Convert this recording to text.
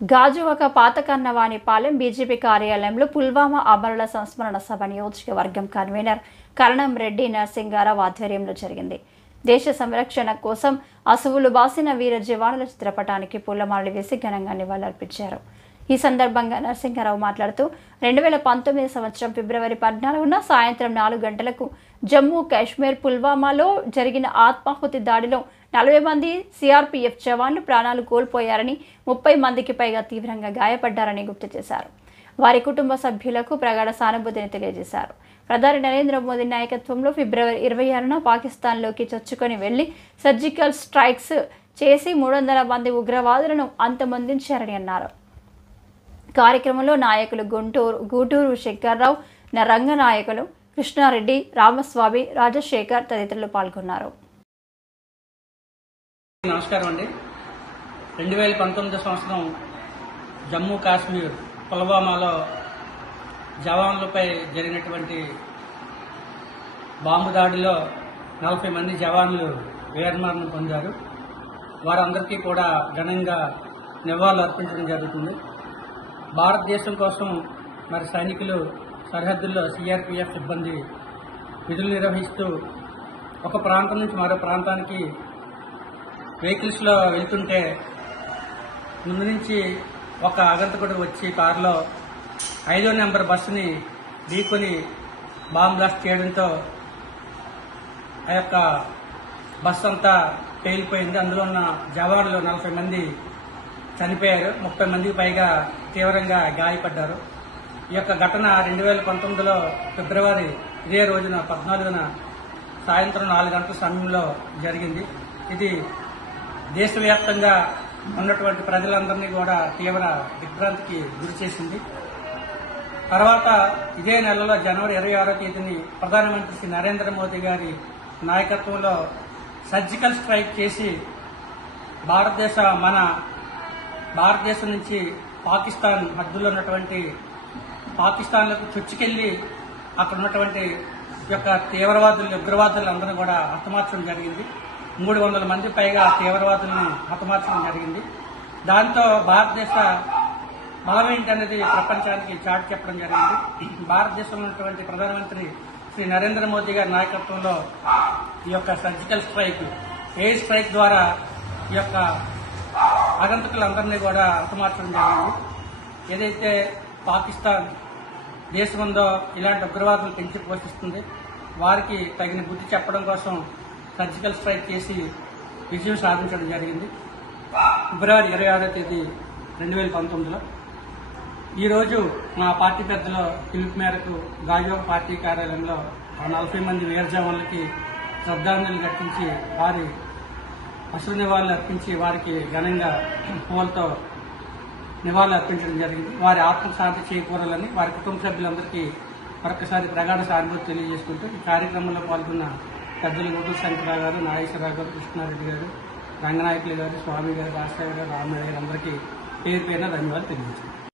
గాజువాక పాత కన్నవానిపాలెం బీజేపీ కార్యాలయంలో పుల్వామా అమరుల సంస్మరణ సభ నియోజకవర్గం కన్వీనర్ కరణం రెడ్డి నరసింగారావు ఆధ్వర్యంలో జరిగింది. దేశ సంరక్షణ కోసం అసువులు బాసిన వీర జవానుల చిత్రపటానికి పూలమాలలు వేసి ఘనంగా నివాళులర్పించారు. ఈ సందర్భంగా నరసింగారావు మాట్లాడుతూ 2019 సంవత్సరం ఫిబ్రవరి 14న సాయంత్రం 4 గంటలకు జమ్మూ కాశ్మీర్ పుల్వామాలో జరిగిన ఆత్మాహుతి దాడిలో 40 మంది సిఆర్పీఎఫ్ జవాన్లు ప్రాణాలు కోల్పోయారని, 30 మందికి పైగా తీవ్రంగా గాయపడ్డారని గుర్తు చేశారు. వారి కుటుంబ సభ్యులకు ప్రగాఢ సానుభూతిని తెలియజేశారు. ప్రధాని నరేంద్ర మోదీ నాయకత్వంలో ఫిబ్రవరి 26న పాకిస్తాన్లోకి చొచ్చుకొని వెళ్లి సర్జికల్ స్ట్రైక్స్ చేసి 300 మంది ఉగ్రవాదులను అంతమొందించారని అన్నారు. కార్యక్రమంలో నాయకులు గూటూరు శంకర్రావు, రంగనాయకులు కృష్ణారెడ్డి, రామస్వామి, రాజశేఖర్ తదితరులు పాల్గొన్నారు. నమస్కారం అండి. 2019 సంవత్సరం జమ్మూ కాశ్మీర్ పుల్వామాలో జవాన్లపై జరిగినటువంటి బాంబు దాడిలో 40 మంది జవాన్లు వీరమరణం పొందారు. వారందరికీ కూడా ఘనంగా నివాళులు అర్పించడం జరుగుతుంది. భారతదేశం కోసం మరి సైనికులు సరిహద్దుల్లో సిఆర్పీఎఫ్ సిబ్బంది విధులు నిర్వహిస్తూ ఒక ప్రాంతం నుంచి మరో ప్రాంతానికి వెహికల్స్లో వెళ్తుంటే ముందు నుంచి ఒక ఆగంతకుడు వచ్చి కారులో 5వ నెంబర్ బస్సుని ఢీకొని బాంబ్ బ్లాస్ట్ చేయడంతో ఆ యొక్క బస్సు అంతా పేలిపోయింది. అందులో ఉన్న జవాన్లు 40 మంది చనిపోయారు. 30 మందికి పైగా తీవ్రంగా గాయపడ్డారు. ఈ యొక్క ఘటన 2019లో ఫిబ్రవరి ఇదే రోజున 14న సాయంత్రం 4 గంటల సమయంలో జరిగింది. ఇది దేశవ్యాప్తంగా ఉన్నటువంటి ప్రజలందరినీ కూడా తీవ్ర దిగ్భ్రాంతికి గురి చేసింది. తర్వాత ఇదే నెలలో జనవరి 26వ తేదీని ప్రధానమంత్రి శ్రీ నరేంద్ర మోదీ గారి నాయకత్వంలో సర్జికల్ స్ట్రైక్ చేసి భారతదేశం నుంచి పాకిస్తాన్ హద్దులో ఉన్నటువంటి పాకిస్తాన్లకు చొచ్చుకెళ్లి అక్కడ ఉన్నటువంటి యొక్క ఉగ్రవాదులు అందరూ కూడా హతమార్చడం జరిగింది. 300 మంది పైగా తీవ్రవాదులను హతమార్చడం జరిగింది. దాంతో భారతదేశ బలం ఏంటనేది ప్రపంచానికి చాటి చెప్పడం జరిగింది. భారతదేశంలో ఉన్నటువంటి ప్రధానమంత్రి శ్రీ నరేంద్ర మోదీ గారి నాయకత్వంలో ఈ యొక్క సర్జికల్ స్ట్రైక్, ఎయిర్ స్ట్రైక్ ద్వారా ఈ యొక్క ఆగంతకులందరినీ కూడా హతమార్చడం జరిగింది. ఏదైతే పాకిస్తాన్ దేశం ఉందో ఇలాంటి ఉగ్రవాదులు పెంచి పోషిస్తుంది, వారికి తగిన బుద్ధి చెప్పడం కోసం సర్జికల్ స్ట్రైక్ చేసి విజయం సాధించడం జరిగింది. ఫిబ్రవరి 26వ తేదీ 2019లో ఈరోజు మా పార్టీ పెద్దల పిలుపు మేరకు గాజువాక పార్టీ కార్యాలయంలో 40 మంది వీర జవాన్లకి శ్రద్ధాంజలి ఘటించి వారి అశ్రు నివాళులు అర్పించి వారికి ఘనంగా పూలతో నివాళులు అర్పించడం జరిగింది. వారి ఆత్మశాంతి చేకూరాలని వారి కుటుంబ సభ్యులందరికీ మరొకసారి ప్రగాఢ సానుభూతి తెలియజేసుకుంటూ ఈ కార్యక్రమంలో పాల్గొన్న పెద్దలు గూటూరు శంకర్రావు గారు, నాగేశ్వరరావు గారు, కృష్ణారెడ్డి గారు, రంగనాయకులు గారు, స్వామి గారు, రాజశేఖర్ గారు, రామయ్య గారు అందరికీ పేరు పేరున ధన్యవాదాలు తెలియజేస్తాను.